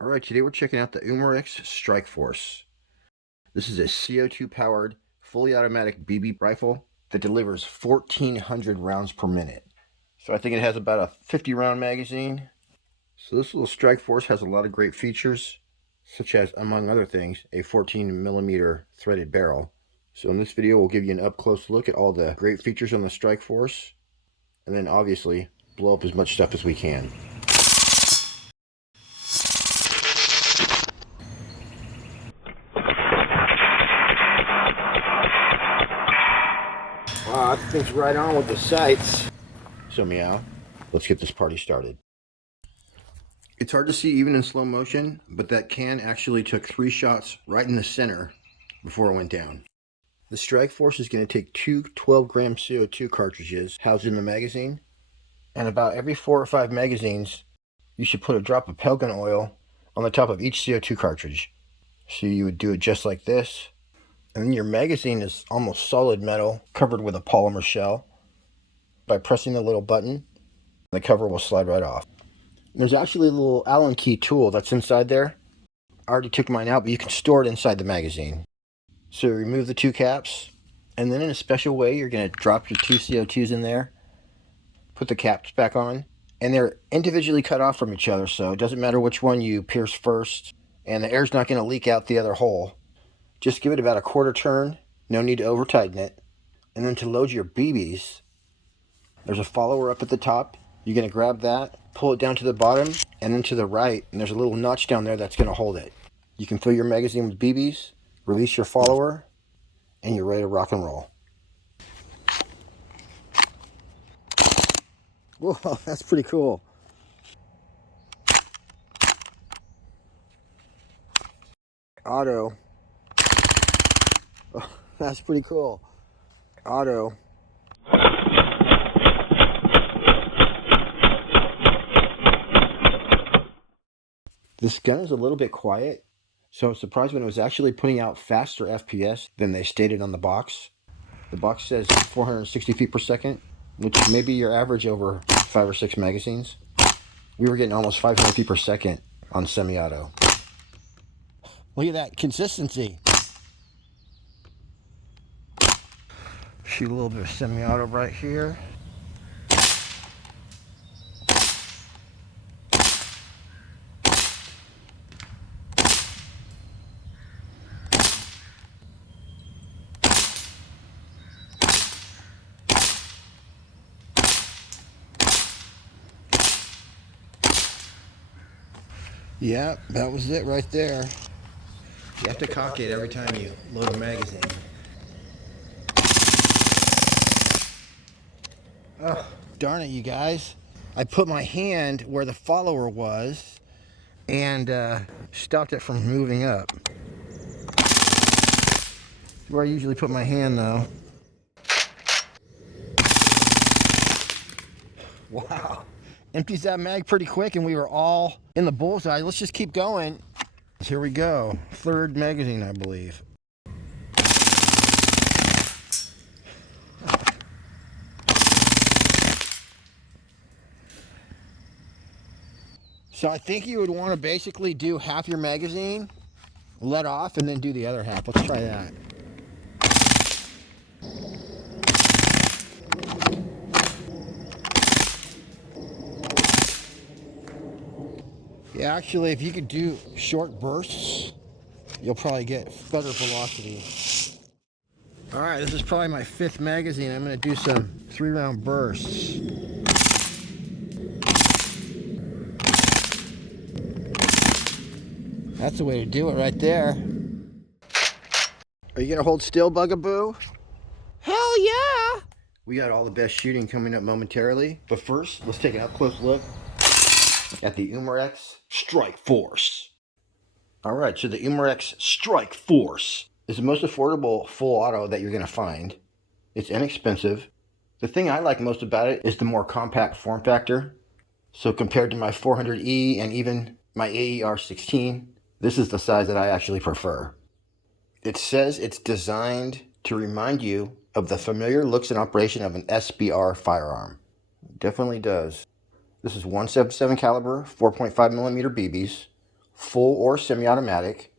Alright, today we're checking out the Umarex Strike Force. This is a CO2-powered, fully automatic BB rifle that delivers 1,400 rounds per minute. So I think it has about a 50-round magazine. So this little Strike Force has a lot of great features, such as, among other things, a 14mm threaded barrel. So in this video, we'll give you an up-close look at all the great features on the Strike Force, and then obviously blow up as much stuff as we can. Wow, that thing's right on with the sights. So meow, let's get this party started. It's hard to see even in slow motion, but that can actually took 3 shots right in the center before it went down. The Strike Force is going to take 2 12-gram CO2 cartridges housed in the magazine, and about every 4 or 5 magazines, you should put a drop of Airgun oil on the top of each CO2 cartridge. So you would do it just like this. And then your magazine is almost solid metal, covered with a polymer shell. By pressing the little button, the cover will slide right off. There's actually a little Allen key tool that's inside there. I already took mine out, but you can store it inside the magazine. So remove the 2 caps, and then in a special way, you're going to drop your 2 CO2s in there, put the caps back on, and they're individually cut off from each other, so it doesn't matter which one you pierce first, and the air's not going to leak out the other hole. Just give it about a quarter turn, no need to over tighten it. And then to load your BBs, there's a follower up at the top. You're going to grab that, pull it down to the bottom, and then to the right, and there's a little notch down there that's going to hold it. You can fill your magazine with BBs, release your follower, and you're ready to rock and roll. Whoa, that's pretty cool. Auto. Oh, that's pretty cool. Auto. This gun is a little bit quiet, so I was surprised when it was actually putting out faster FPS than they stated on the box. The box says 460 feet per second, which is maybe your average over 5 or 6 magazines. We were getting almost 500 feet per second on semi-auto. Look at that consistency. Shoot a little bit of semi-auto right here. Yeah, that was it right there. You have to cock it every time you load a magazine. Oh, darn it, you guys. I put my hand where the follower was and stopped it from moving up. Where I usually put my hand, though. Wow. Empties that mag pretty quick, and we were all in the bullseye. Let's just keep going. Here we go. 3rd magazine, I believe. So I think you would want to basically do half your magazine, let off, and then do the other half. Let's try that. Yeah, actually, if you could do short bursts, you'll probably get better velocity. All right, this is probably my 5th magazine. I'm going to do some 3-round bursts. That's the way to do it right there. Are you going to hold still, Bugaboo? Hell yeah! We got all the best shooting coming up momentarily. But first, let's take an up-close look at the Umarex Strike Force. Alright, so the Umarex Strike Force is the most affordable full auto that you're going to find. It's inexpensive. The thing I like most about it is the more compact form factor. So compared to my 400E and even my AER-16, this is the size that I actually prefer. It says it's designed to remind you of the familiar looks and operation of an SBR firearm. It definitely does. This is .177 caliber, 4.5mm BBs, full or semi-automatic.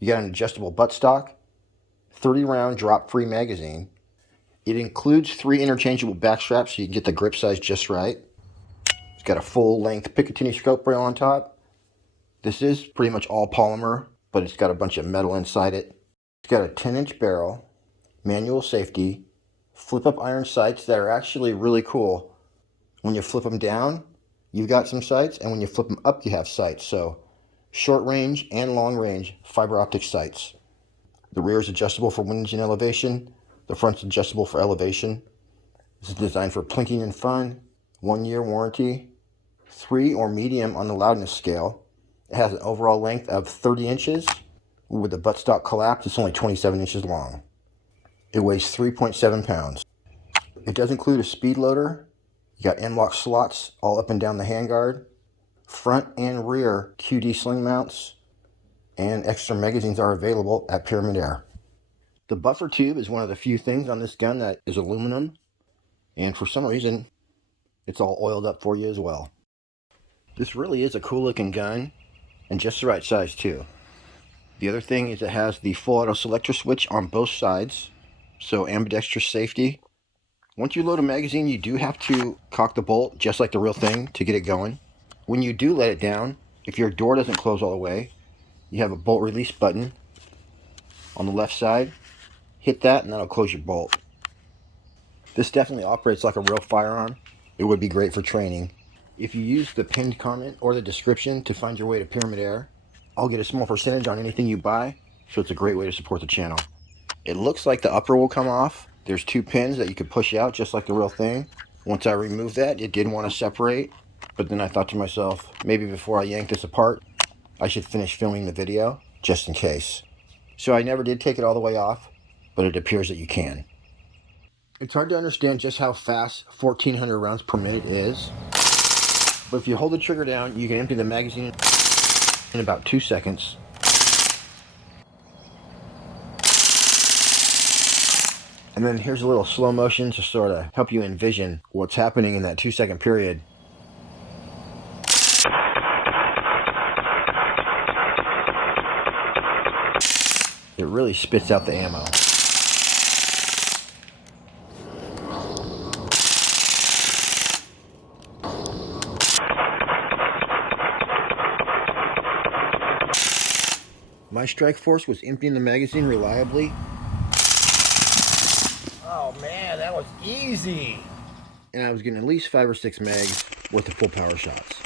You got an adjustable buttstock, 30-round drop-free magazine. It includes 3 interchangeable back straps so you can get the grip size just right. It's got a full-length Picatinny scope rail on top. This is pretty much all polymer, but it's got a bunch of metal inside it. It's got a 10-inch barrel, manual safety, flip-up iron sights that are actually really cool. When you flip them down, you've got some sights, and when you flip them up, you have sights. So short range and long range fiber optic sights. The rear is adjustable for wind and elevation. The front's adjustable for elevation. This is designed for plinking and fun. 1-year warranty. 3 or medium on the loudness scale. It has an overall length of 30 inches. With the buttstock collapse, it's only 27 inches long. It weighs 3.7 pounds. It does include a speed loader. You got M-lock slots all up and down the handguard. Front and rear QD sling mounts. And extra magazines are available at Pyramid Air. The buffer tube is one of the few things on this gun that is aluminum. And for some reason, it's all oiled up for you as well. This really is a cool looking gun, and just the right size too. The other thing is it has the full auto selector switch on both sides, so ambidextrous safety. Once you load a magazine, you do have to cock the bolt, just like the real thing, to get it going. When you do let it down, if your door doesn't close all the way, you have a bolt release button on the left side. Hit that and that'll close your bolt. This definitely operates like a real firearm. It would be great for training. If you use the pinned comment or the description to find your way to Pyramid Air, I'll get a small percentage on anything you buy, so it's a great way to support the channel. It looks like the upper will come off. There's 2 pins that you could push out just like the real thing. Once I removed that, it did want to separate, but then I thought to myself, maybe before I yank this apart, I should finish filming the video, just in case. So I never did take it all the way off, but it appears that you can. It's hard to understand just how fast 1,400 rounds per minute is, but if you hold the trigger down, you can empty the magazine in about 2 seconds. And then here's a little slow motion to sort of help you envision what's happening in that 2-second period. It really spits out the ammo. My Strike Force was emptying the magazine reliably. Oh man, that was easy. And I was getting at least 5 or 6 mags worth of full power shots.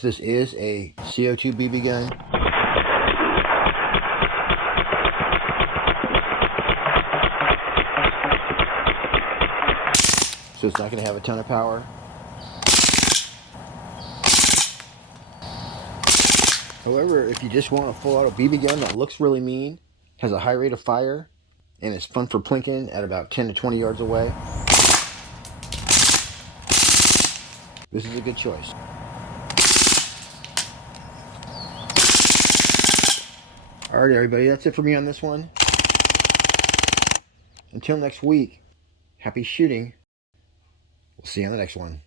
This is a CO2 BB gun. So it's not going to have a ton of power. However, if you just want a full auto BB gun that looks really mean, has a high rate of fire, and is fun for plinking at about 10 to 20 yards away, this is a good choice. Alright everybody, that's it for me on this one. Until next week, happy shooting. We'll see you on the next one.